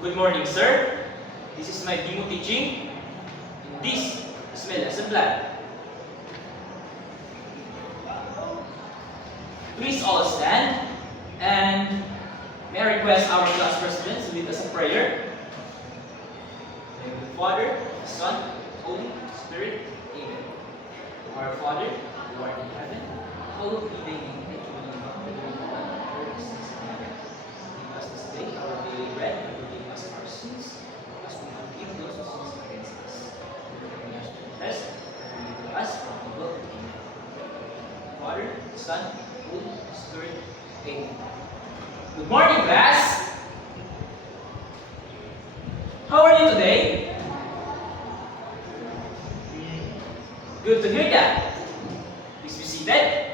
Good morning, sir. This is my demo teaching. And this is my lesson plan. Please all stand, and may I request our class president to lead us in prayer. In the name of the Father, the Son, Holy Spirit. Amen. Our Father, who art in heaven, hallowed be thy name. Thy kingdom come, thy will be done on earth as it is in heaven. Give us this day our daily bread, and forgive us our sins, as we forgive those who sin against us. And bring us to the test, and deliver us from evil. Amen. Father, Son, Holy Spirit. Amen. Good morning, class. How are you today? Good to hear that. Please be seated.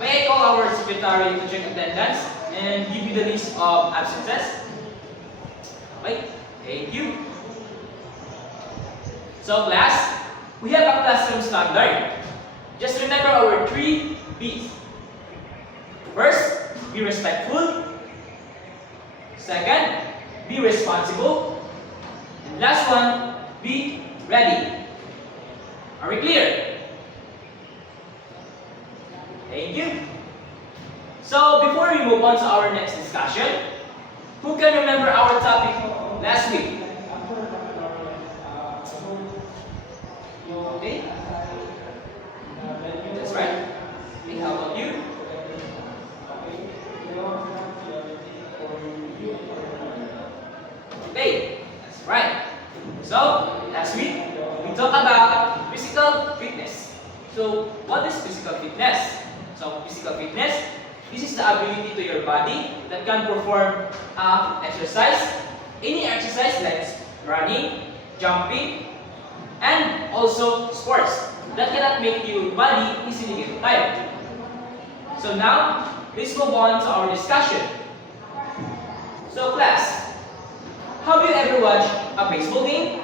May I call our secretary to check attendance and give you the list of absences? Right, thank you. So class, we have a classroom standard. Just remember our 3 B's. First, be respectful. Second, be responsible. And last one, be ready. Are we clear? Thank you. So before we move on to our next discussion, who can remember our topic last week? Okay? That's right. Okay, how about you? Okay, that's right. So, last week, we talked about physical fitness. So, what is physical fitness? So, physical fitness, this is the ability to your body that can perform exercise, any exercise like running, jumping, and also sports that cannot make your body easily get tired. So now, let's move on to our discussion. So class, have you ever watched a baseball game?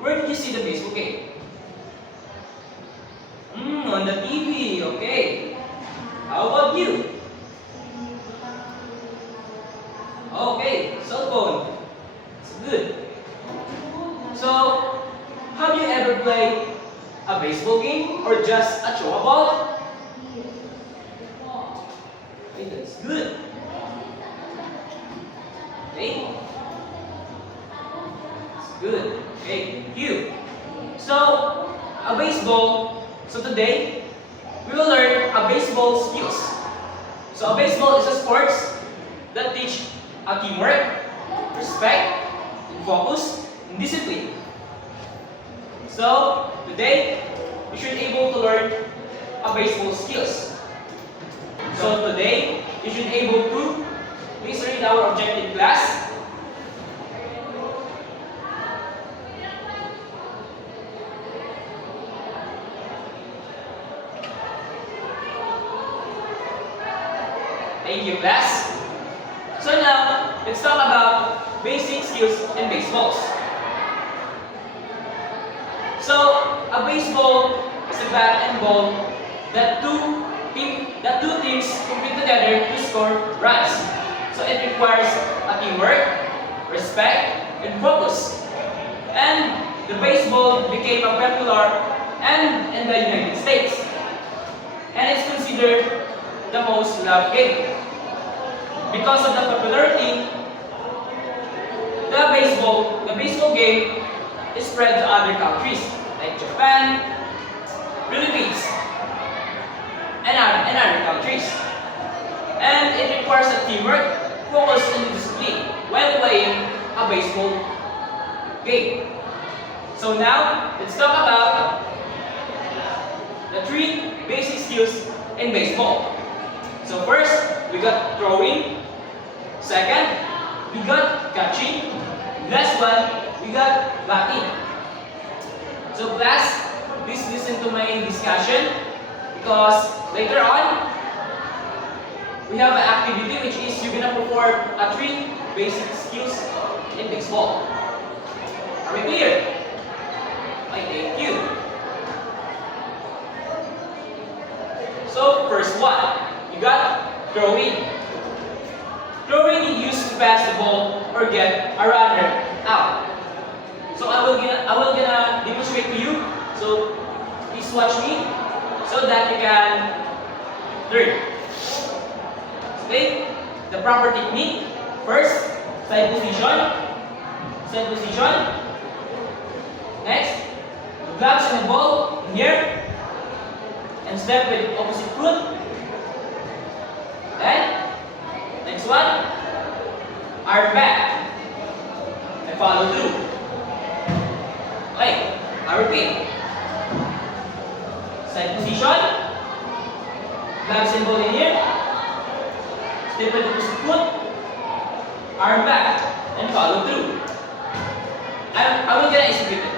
Where did you see the baseball game? On the TV, okay. How about you? Okay, cell phone. It's good. So, have you ever played a baseball game or just a throw a ball? Okay, that's good. Okay. That's good. Okay, thank you. So, a baseball. So today, we will learn a baseball skills. So, a baseball is a sport that teach a teamwork, respect, focus, and discipline. So, today, you should be able to learn a baseball skills. So today, you should be able to please read our objective class. Thank you, class. So now, let's talk about basic skills in baseballs. So, a baseball is a bat and ball that two teams compete together to score runs. So it requires a teamwork, respect, and focus. And the baseball became a popular and in the United States. And it's considered the most loved game. Because of the popularity, the baseball game is spread to other countries like Japan, Philippines, and other countries. And it requires a teamwork, focus, and discipline while playing a baseball game. So now, let's talk about the 3 basic skills in baseball. So first, we got throwing. Second, we got catching. Last one, we got batting. So class, please listen to my discussion because later on, we have an activity which is you're gonna perform a 3 basic skills in baseball. Are we clear? Okay, thank you. So first throwing. Throwing is used to pass the ball or get a runner out. So I will gonna demonstrate to you. So please watch me so that you can learn. Okay? The proper technique. First, side position. Side position. Next, gloves and the ball in here. And step with opposite foot. Then, next one, arm back. And follow through. Okay, I repeat. Side position. Gloves and ball in here. Step with opposite foot. Arm back. And follow through. I will gonna execute it.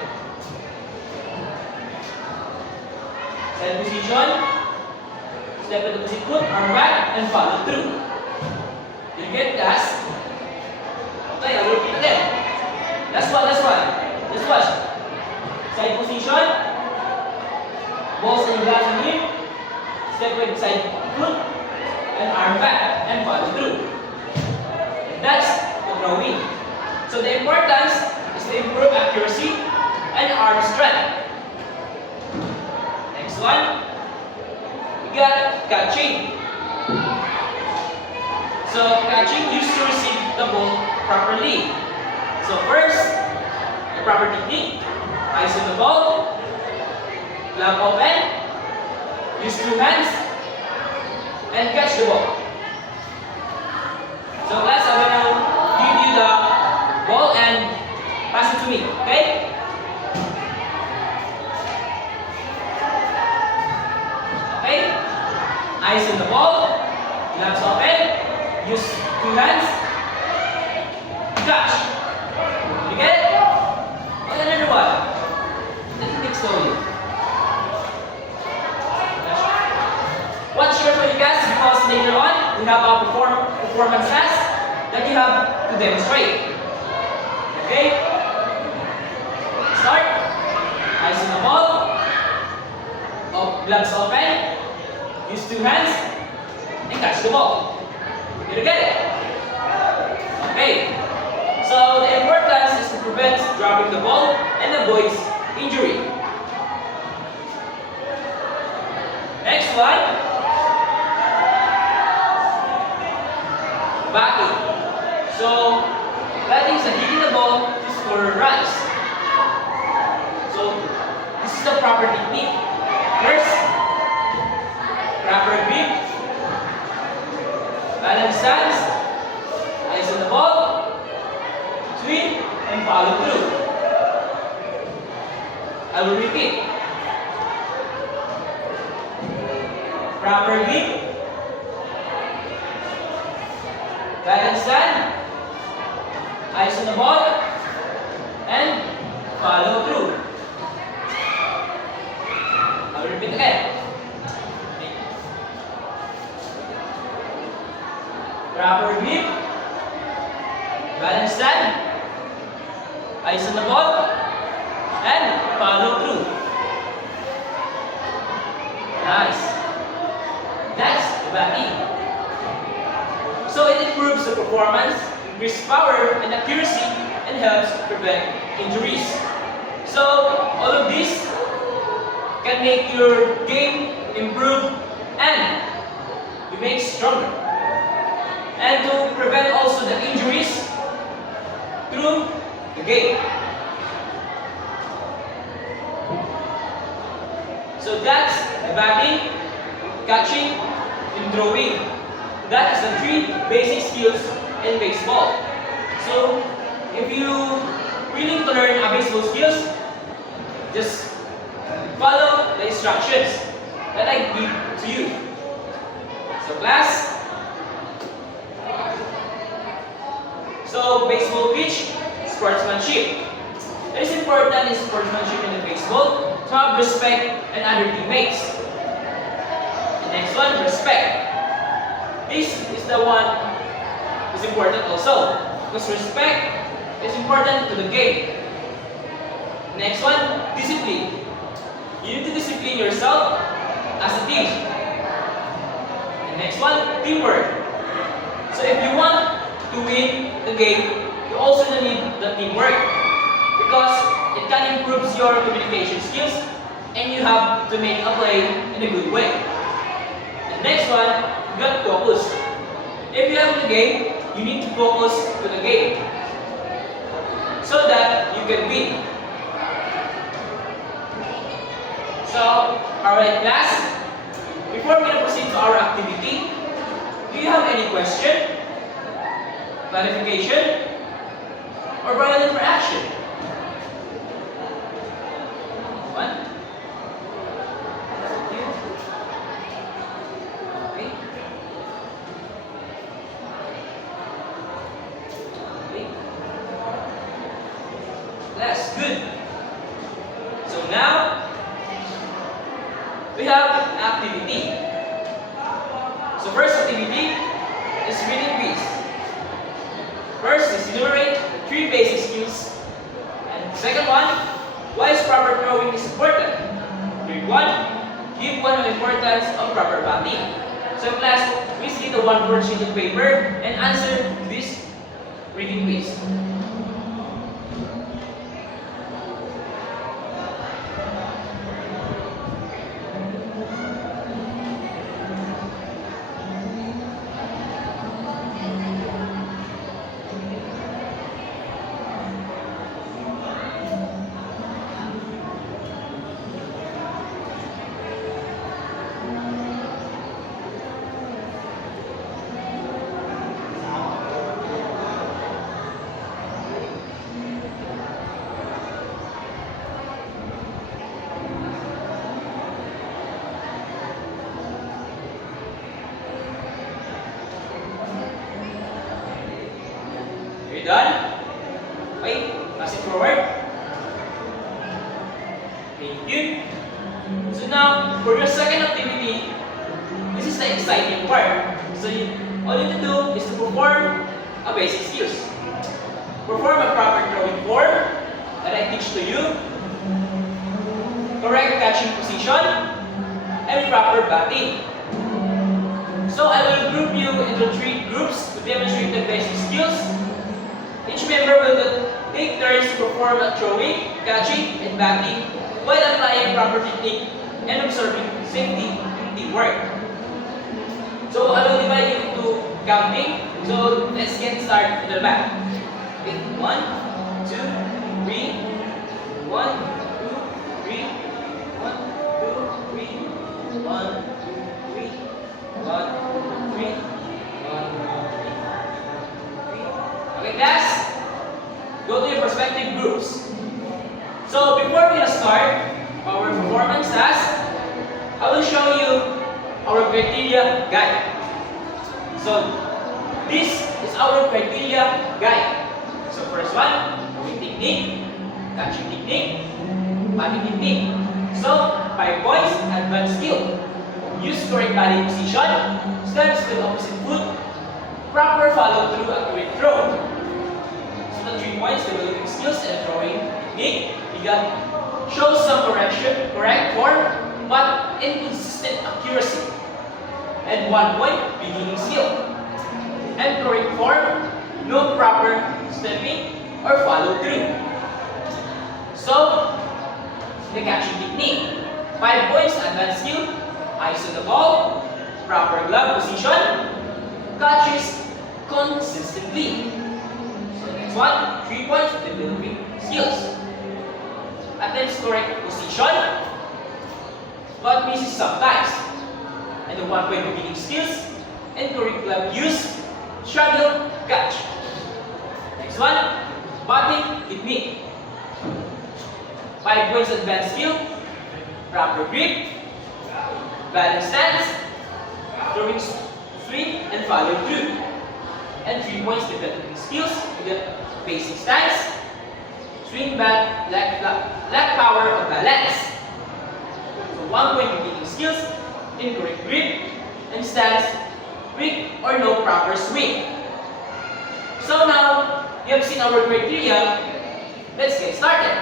Side position. Step with opposite foot. Arm back. And follow through. Did you get that? Okay, I will repeat again. Last one, last one. Let's watch. Side position. Balls and gloves in here. Step with side foot. And arm back. And follow through. That's the throwing. So the importance is to improve accuracy and arm strength. Next one. We got catching. So catching used to receive the ball properly. So first, the proper technique. Eyes on the ball. Glove open. Use two hands. And catch the ball. So class, I'm going to give you the ball and pass it to me. Okay? Okay? Eyes on the ball. Gloves open. Use two hands. Catch. You get it? And another one. Let me take slowly. Watch carefully, guys, because later on we have a performance task that you have to demonstrate. Okay? Start. Eyes on the ball. Gloves open. Use two hands and catch the ball. Did you get it? Okay. So the importance is to prevent dropping the ball and avoid injury. Next one. Backing. So that is hitting the ball to score runs. So this is the proper technique. First, proper grip, balance stance, eyes on the ball, swing, and follow through. I will repeat. Proper grip, balance stance, eyes on the ball, and follow through. I will repeat again. Proper grip, balance stand, eyes on the ball, and follow through. Nice. That's the backing. So it improves the performance, increases power and accuracy, and helps prevent injuries. So all of this can make your game improve and you make stronger. And to prevent also the injuries through the game. So that's the batting, catching, and throwing. That is the three basic skills in baseball. So if you willing to learn a baseball skills, just follow the instructions that I give to you. So class, so baseball pitch, sportsmanship. It is important in sportsmanship in the baseball to have respect and other teammates. The next one, respect. This is the one is important also because respect is important to the game. Next one, discipline. You need to discipline yourself as a team. And next one, teamwork. So if you want to win the game, you also need the teamwork because it can improve your communication skills and you have to make a play in a good way. The next one, you got focus. If you have the game, you need to focus to the game so that you can win. So, alright class, before we proceed to our activity, do you have any question, clarification, or violent reaction? One? Two? Okay. Okay. That's good. So now, we have activity. So first activity is reading quiz. First is enumerate the 3 basic skills. And second one, why is proper throwing is important? Third one, give one of the importance of proper batting. So class, please read the 1-word sheet of paper and answer this reading quiz. Are you done? Okay, pass it forward. Thank you. So now, for your second activity, this is the exciting part. So all you need to do is to perform a basic skills. Perform a proper throwing form that I teach to you. Correct catching position and proper batting. So I will group you into 3 groups to demonstrate the basic skills. Each member will take turns to perform a throwing, catching, and batting while applying proper technique and observing safety and teamwork. So I will divide you into counting. So let's get started to the back. Okay, 1, 2, 3, 1, 2, 3, 1, 2, 3, 1, 2, 3, 1, 2, 3, 1, 2, 3. Okay, class, go to your respective groups. So before we start our performance task, I will show you our criteria guide. So this is our criteria guide. So first one, throwing technique, catching technique, batting technique. So 5 points, advanced skill. Use correct batting position, steps with opposite foot, proper follow through accurate throw. So the 3 points, developing skills and throwing technique. You got show some correct form, but inconsistent accuracy. And 1 point, beginning skill. And correct form, no proper stepping or follow through. So the catching technique. 5 points, advanced skill, eyes on the ball, proper glove position, catches consistently. So next one, 3 points, developing skills. Attempts correct position, but misses sometimes. And the 1 point beginning skills and correct glove use, struggle, catch. Next one, batting technique. 5 points advanced skill, proper grip, balance stance, throwing swing and follow through. And 3 points developing skills, you get basic stance, swing back, lack power of balance. So 1 point beginning skills, incorrect grip and stance, weak or no proper swing. So now, you have seen our criteria. Let's get started.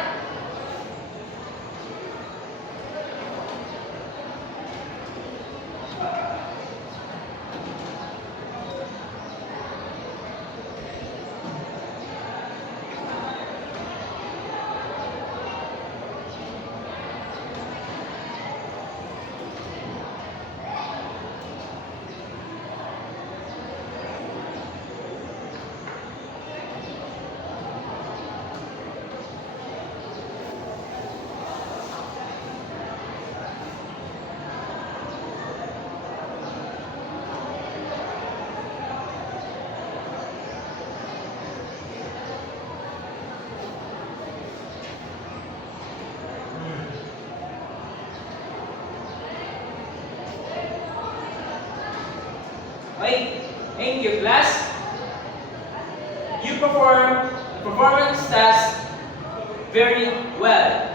Thank you, class. You perform the performance task very well.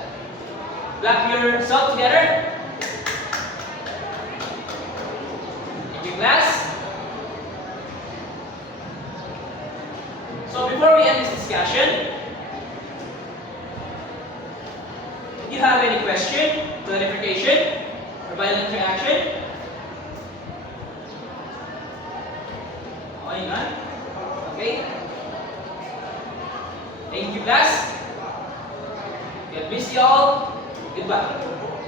Clap yourself together. Thank you, class. So before we end this discussion, if you have any question, clarification, or violent reaction? Okay, none? Okay. Thank you, class. God bless you all. Goodbye.